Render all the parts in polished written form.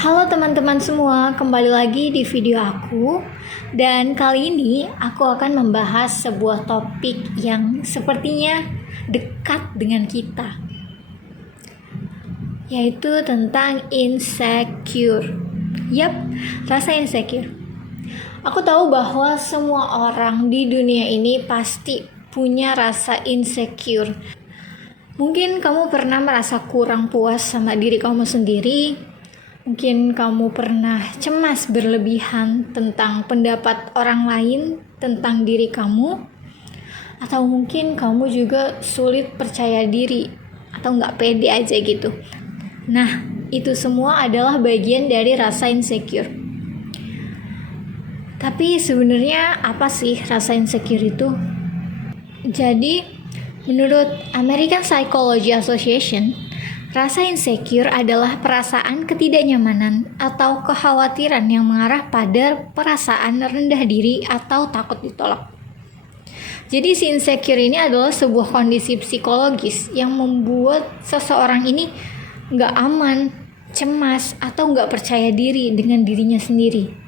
Halo teman-teman semua, kembali lagi di video aku. Dan kali ini aku akan membahas sebuah topik yang sepertinya dekat dengan kita, yaitu tentang insecure. Yap, rasa insecure. Aku tahu bahwa semua orang di dunia ini pasti punya rasa insecure. Mungkin kamu pernah merasa kurang puas sama diri kamu sendiri. Mungkin kamu pernah cemas berlebihan tentang pendapat orang lain tentang diri kamu. Atau mungkin kamu juga sulit percaya diri atau nggak pede aja gitu. Nah, itu semua adalah bagian dari rasa insecure. Tapi sebenarnya apa sih rasa insecure itu? Jadi, menurut American Psychology Association, rasa insecure adalah perasaan ketidaknyamanan atau kekhawatiran yang mengarah pada perasaan rendah diri atau takut ditolak. Jadi si insecure ini adalah sebuah kondisi psikologis yang membuat seseorang ini nggak aman, cemas, atau nggak percaya diri dengan dirinya sendiri.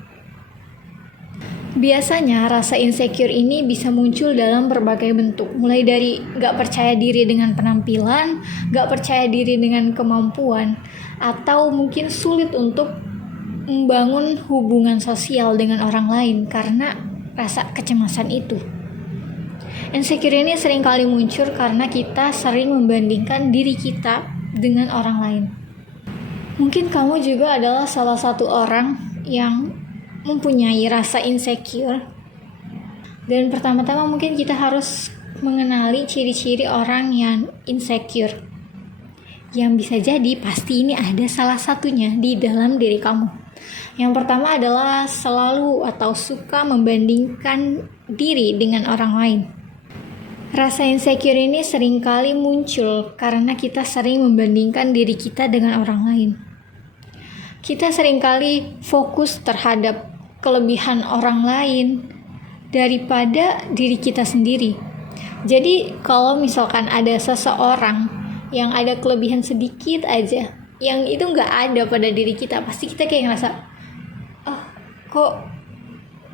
Biasanya rasa insecure ini bisa muncul dalam berbagai bentuk, mulai dari gak percaya diri dengan penampilan, gak percaya diri dengan kemampuan, atau mungkin sulit untuk membangun hubungan sosial dengan orang lain karena rasa kecemasan itu. Insecure ini seringkali muncul karena kita sering membandingkan diri kita dengan orang lain. Mungkin kamu juga adalah salah satu orang yang mempunyai rasa insecure. Dan pertama-tama mungkin kita harus mengenali ciri-ciri orang yang insecure. Yang bisa jadi pasti ini ada salah satunya di dalam diri kamu. Yang pertama adalah selalu atau suka membandingkan diri dengan orang lain. Rasa insecure ini seringkali muncul karena kita sering membandingkan diri kita dengan orang lain. Kita seringkali fokus terhadap kelebihan orang lain daripada diri kita sendiri. Jadi kalau misalkan ada seseorang yang ada kelebihan sedikit aja, yang itu nggak ada pada diri kita, pasti kita kayak ngerasa, kok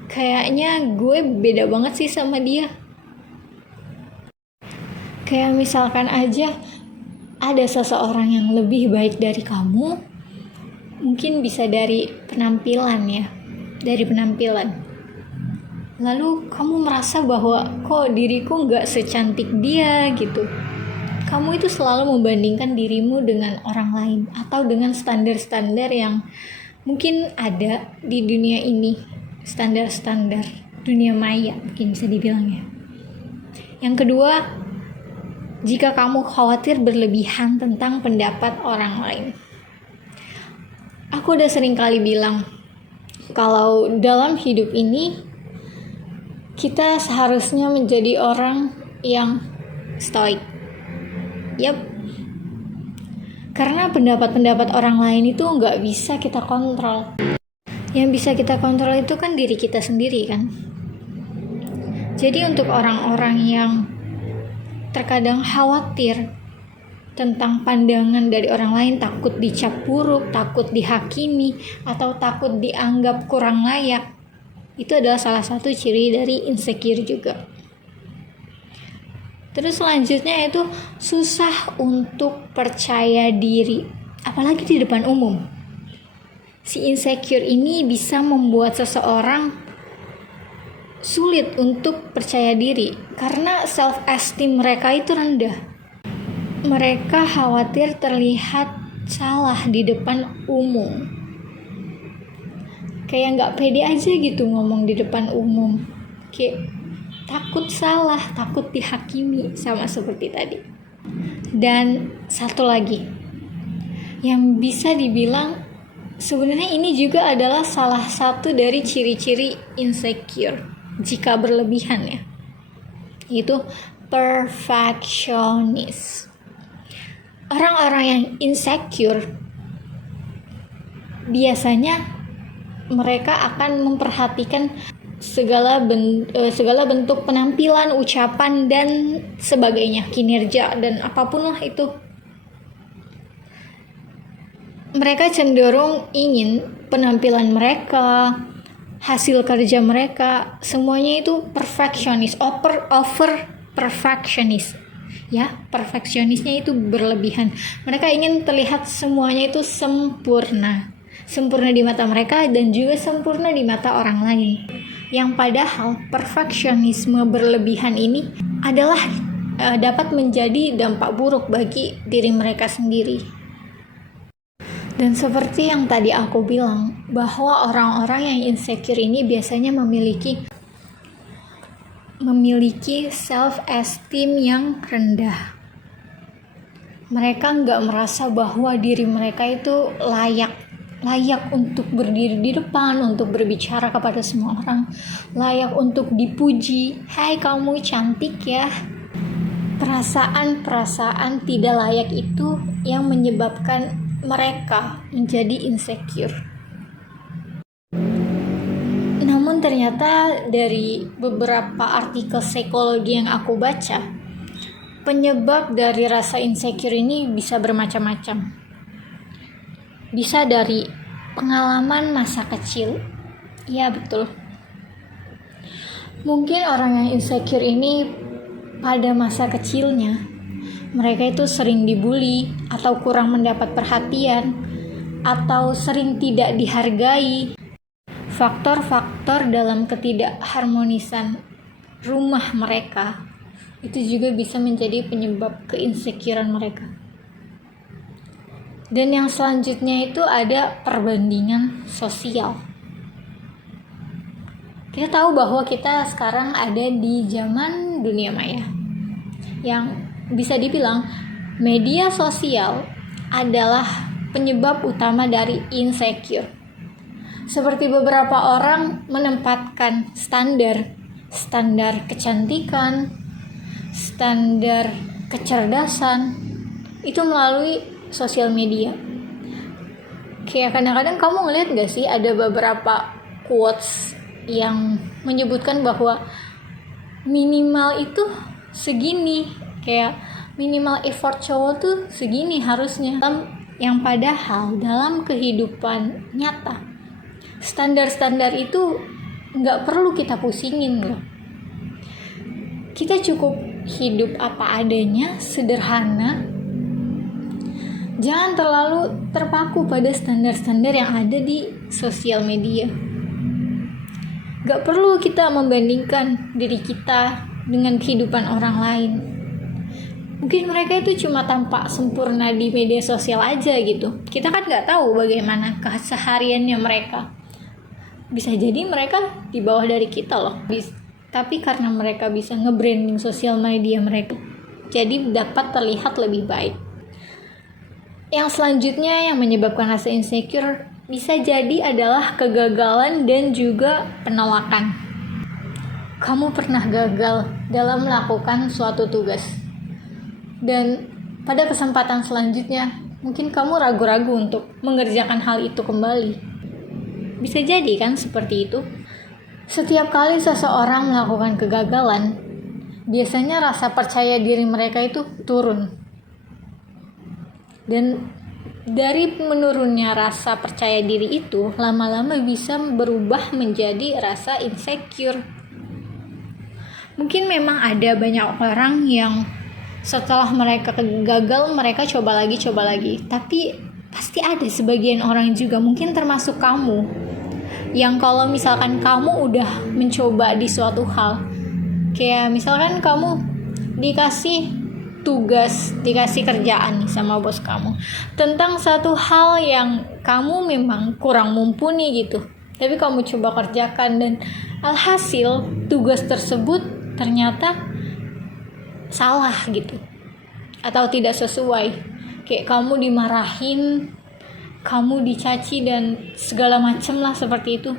kayaknya gue beda banget sih sama dia. Kayak misalkan aja ada seseorang yang lebih baik dari kamu, mungkin bisa dari penampilan ya, dari penampilan. Lalu kamu merasa bahwa kok diriku gak secantik dia gitu. Kamu itu selalu membandingkan dirimu dengan orang lain atau dengan standar-standar yang mungkin ada di dunia ini. Standar-standar dunia maya mungkin bisa dibilangnya. Yang kedua, jika kamu khawatir berlebihan tentang pendapat orang lain. Aku udah sering kali bilang, kalau dalam hidup ini kita seharusnya menjadi orang yang stoik. Yap. Karena pendapat-pendapat orang lain itu nggak bisa kita kontrol. Yang bisa kita kontrol itu kan diri kita sendiri kan. Jadi untuk orang-orang yang terkadang khawatir tentang pandangan dari orang lain, takut dicap buruk, takut dihakimi, atau takut dianggap kurang layak, itu adalah salah satu ciri dari insecure juga. Terus selanjutnya itu susah untuk percaya diri, apalagi di depan umum. Si insecure ini bisa membuat seseorang sulit untuk percaya diri karena self-esteem mereka itu rendah. Mereka khawatir terlihat salah di depan umum. Kayak gak pede aja gitu ngomong di depan umum. Kayak takut salah, takut dihakimi, sama seperti tadi. Dan satu lagi, yang bisa dibilang sebenarnya ini juga adalah salah satu dari ciri-ciri insecure jika berlebihan ya, yaitu perfectionist. Orang-orang yang insecure biasanya mereka akan memperhatikan segala bentuk penampilan, ucapan dan sebagainya, kinerja dan apapun lah itu. mereka cenderung ingin penampilan mereka, hasil kerja mereka, semuanya itu perfeksionis, over perfeksionis. Ya, perfeksionisnya itu berlebihan. Mereka ingin terlihat semuanya itu sempurna. Sempurna di mata mereka dan juga sempurna di mata orang lain. Yang padahal perfeksionisme berlebihan ini adalah dapat menjadi dampak buruk bagi diri mereka sendiri. Dan seperti yang tadi aku bilang, bahwa orang-orang yang insecure ini biasanya memiliki self-esteem yang rendah. Mereka nggak merasa bahwa diri mereka itu layak untuk berdiri di depan, untuk berbicara kepada semua orang, layak untuk dipuji. Hai, kamu cantik ya. Perasaan tidak layak itu yang menyebabkan mereka menjadi insecure. Namun ternyata dari beberapa artikel psikologi yang aku baca, penyebab dari rasa insecure ini bisa bermacam-macam. Bisa dari pengalaman masa kecil. Ya, betul. Mungkin orang yang insecure ini pada masa kecilnya mereka itu sering dibully atau kurang mendapat perhatian atau sering tidak dihargai. Faktor-faktor dalam ketidakharmonisan rumah mereka itu juga bisa menjadi penyebab keinsecurean mereka. Dan yang selanjutnya itu ada perbandingan sosial. Kita tahu bahwa kita sekarang ada di zaman dunia maya, yang bisa dibilang media sosial adalah penyebab utama dari insecure. Seperti beberapa orang menempatkan standar kecantikan, standar kecerdasan itu melalui sosial media. Kayak kadang-kadang kamu ngeliat gak sih ada beberapa quotes yang menyebutkan bahwa minimal itu segini, kayak minimal effort cowok tuh segini harusnya. Yang padahal dalam kehidupan nyata standar-standar itu nggak perlu kita pusingin loh. Kita cukup hidup apa adanya, sederhana. Jangan terlalu terpaku pada standar-standar yang ada di sosial media. Gak perlu kita membandingkan diri kita dengan kehidupan orang lain. Mungkin mereka itu cuma tampak sempurna di media sosial aja gitu. Kita kan gak tahu bagaimana kesehariannya mereka. Bisa jadi mereka di bawah dari kita loh. Tapi karena mereka bisa nge-branding sosial media mereka, jadi dapat terlihat lebih baik. Yang selanjutnya yang menyebabkan rasa insecure bisa jadi adalah kegagalan dan juga penolakan. Kamu pernah gagal dalam melakukan suatu tugas, dan pada kesempatan selanjutnya mungkin kamu ragu-ragu untuk mengerjakan hal itu kembali. Bisa jadi kan seperti itu. Setiap kali seseorang melakukan kegagalan, biasanya rasa percaya diri mereka itu turun. Dan dari menurunnya rasa percaya diri itu lama-lama bisa berubah menjadi rasa insecure. Mungkin memang ada banyak orang yang setelah mereka gagal, mereka coba lagi. Tapi pasti ada sebagian orang juga, mungkin termasuk kamu, yang kalau misalkan kamu udah mencoba di suatu hal, kayak misalkan kamu dikasih tugas, dikasih kerjaan nih sama bos kamu tentang satu hal yang kamu memang kurang mumpuni gitu, tapi kamu coba kerjakan dan alhasil tugas tersebut ternyata salah gitu atau tidak sesuai, kayak kamu dimarahin, kamu dicaci dan segala macem lah seperti itu.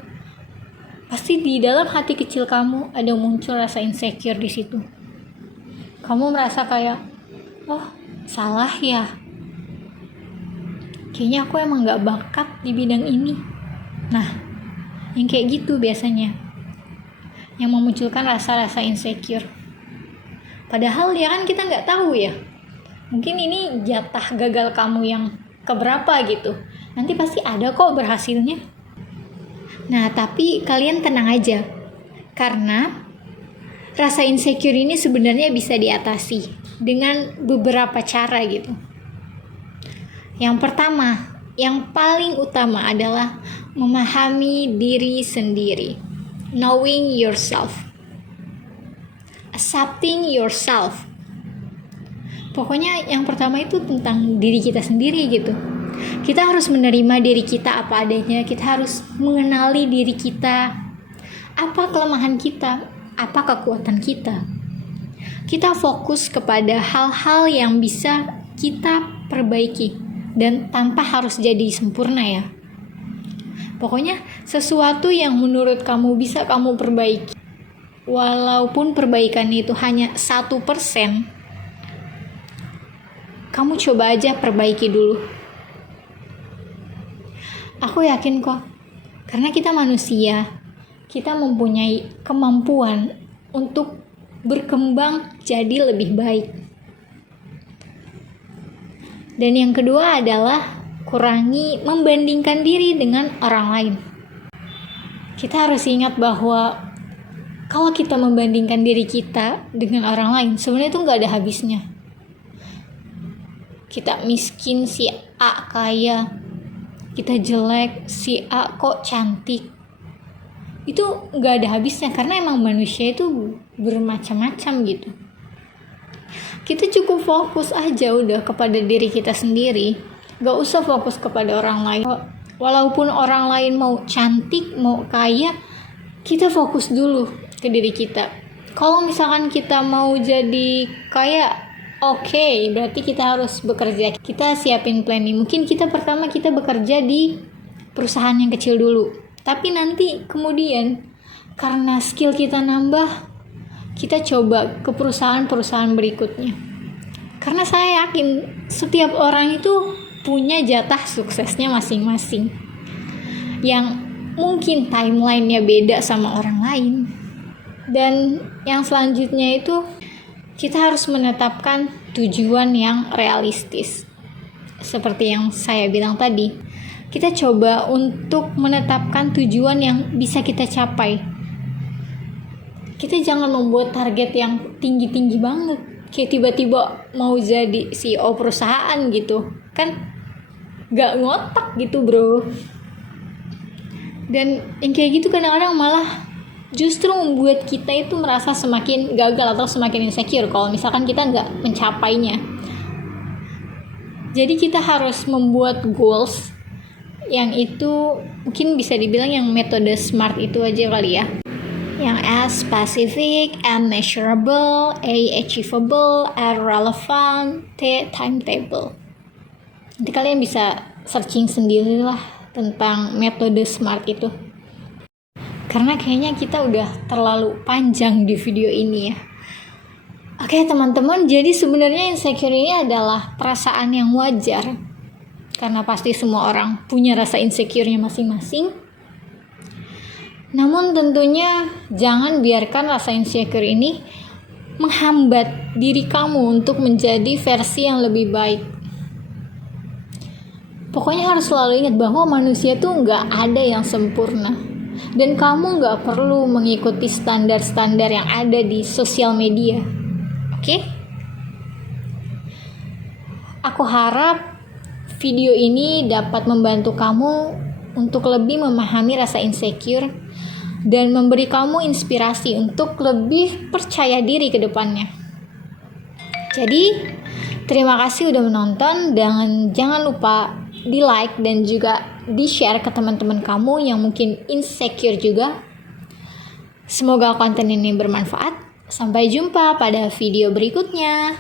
Pasti di dalam hati kecil kamu ada muncul rasa insecure di situ. Kamu merasa kayak, oh salah ya, kayaknya aku emang gak bakat di bidang ini. Nah, yang kayak gitu biasanya yang memunculkan rasa-rasa insecure. Padahal ya kan kita gak tahu ya, mungkin ini jatah gagal kamu yang keberapa gitu. Nanti pasti ada kok berhasilnya. Nah, tapi kalian tenang aja. Karena rasa insecure ini sebenarnya bisa diatasi dengan beberapa cara gitu. Yang pertama, yang paling utama adalah memahami diri sendiri. Knowing yourself. Accepting yourself. Pokoknya yang pertama itu tentang diri kita sendiri gitu. Kita harus menerima diri kita apa adanya. Kita harus mengenali diri kita. Apa kelemahan kita? Apa kekuatan kita? Kita fokus kepada hal-hal yang bisa kita perbaiki. Dan tanpa harus jadi sempurna ya. Pokoknya sesuatu yang menurut kamu bisa kamu perbaiki. Walaupun perbaikan itu hanya 1%, kamu coba aja perbaiki dulu. Aku yakin kok, karena kita manusia, kita mempunyai kemampuan untuk berkembang jadi lebih baik. Dan yang kedua adalah kurangi membandingkan diri dengan orang lain. Kita harus ingat bahwa kalau kita membandingkan diri kita dengan orang lain, sebenarnya itu nggak ada habisnya. Kita miskin, si A kaya. Kita jelek, si A kok cantik. Itu nggak ada habisnya, karena emang manusia itu bermacam-macam gitu. Kita cukup fokus aja udah kepada diri kita sendiri. Nggak usah fokus kepada orang lain. Walaupun orang lain mau cantik, mau kaya, kita fokus dulu ke diri kita. Kalau misalkan kita mau jadi kaya, oke, berarti kita harus bekerja. Kita siapin planning. Mungkin pertama kita bekerja di perusahaan yang kecil dulu. Tapi nanti kemudian karena skill kita nambah, kita coba ke perusahaan-perusahaan berikutnya. Karena saya yakin setiap orang itu punya jatah suksesnya masing-masing. Yang mungkin timeline-nya beda sama orang lain. Dan yang selanjutnya itu kita harus menetapkan tujuan yang realistis. Seperti yang saya bilang tadi, kita coba untuk menetapkan tujuan yang bisa kita capai. Kita jangan membuat target yang tinggi-tinggi banget. Kayak tiba-tiba mau jadi CEO perusahaan gitu. Kan gak ngotak gitu bro. Dan yang kayak gitu kadang-kadang malah justru membuat kita itu merasa semakin gagal atau semakin insecure kalau misalkan kita nggak mencapainya. Jadi kita harus membuat goals yang itu mungkin bisa dibilang yang metode SMART itu aja kali ya. Yang S, specific, M, measurable, A, achievable, R, relevant, T, timetable. Nanti kalian bisa searching sendiri lah tentang metode SMART itu. Karena kayaknya kita udah terlalu panjang di video ini ya. Oke teman-teman, jadi sebenarnya insecure ini adalah perasaan yang wajar. Karena pasti semua orang punya rasa insecure-nya masing-masing. Namun tentunya jangan biarkan rasa insecure ini menghambat diri kamu untuk menjadi versi yang lebih baik. Pokoknya harus selalu ingat bahwa manusia tuh nggak ada yang sempurna. Dan kamu gak perlu mengikuti standar-standar yang ada di sosial media. Oke? Aku harap video ini dapat membantu kamu untuk lebih memahami rasa insecure dan memberi kamu inspirasi untuk lebih percaya diri ke depannya. Jadi, terima kasih udah menonton dan jangan lupa di like dan juga di share ke teman-teman kamu yang mungkin insecure juga. Semoga konten ini bermanfaat. Sampai jumpa pada video berikutnya.